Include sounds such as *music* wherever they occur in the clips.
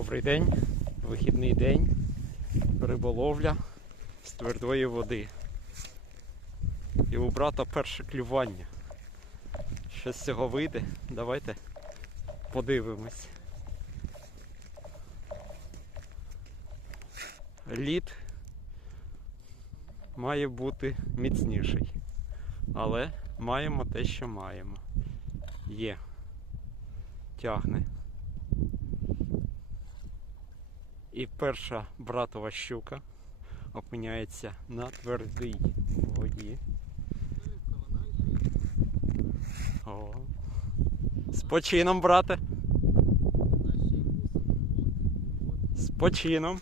Добрий день, вихідний день, риболовля з твердої води. І у брата перше клювання. Що з цього вийде? Давайте подивимось. Лід має бути міцніший, але маємо те, що маємо. Є. Тягне. І перша братова щука опиняється на твердій воді. О. З почином, брате. З почином.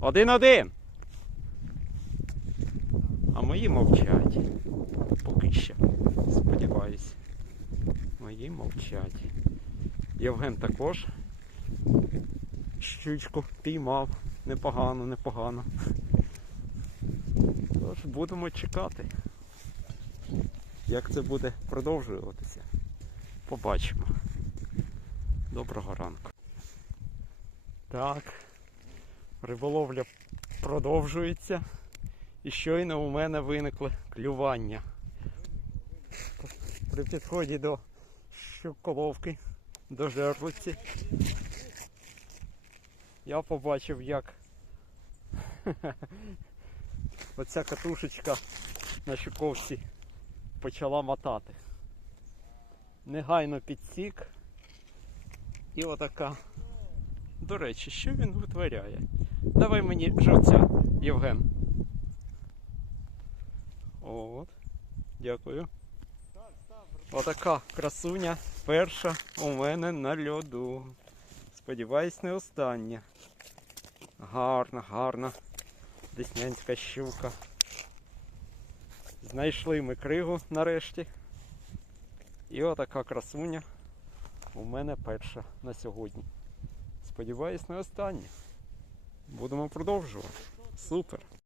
Один-один. А мої мовчать. Поки що. Сподіваюсь. Мої мовчать. Євген також щучку піймав. Непогано, непогано. Тож будемо чекати, як це буде продовжуватися. Побачимо. Доброго ранку. Так, риболовля продовжується. І щойно у мене виникло клювання. При підході до щуколовки до жерлиці. Я побачив, як *laughs* оця катушечка на щуковці почала мотати. Негайно підсік. І отака. До речі, що він витворяє? Давай мені живця, Євген. От. Дякую. Отака красуня перша у мене на льоду. Сподіваюсь, не остання. Гарна, гарна. Деснянська щука. Знайшли ми кригу нарешті. І отака красуня у мене перша на сьогодні. Сподіваюсь, не остання. Будемо продовжувати. Супер.